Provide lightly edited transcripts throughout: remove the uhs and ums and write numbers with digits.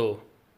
2،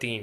3،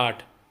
8،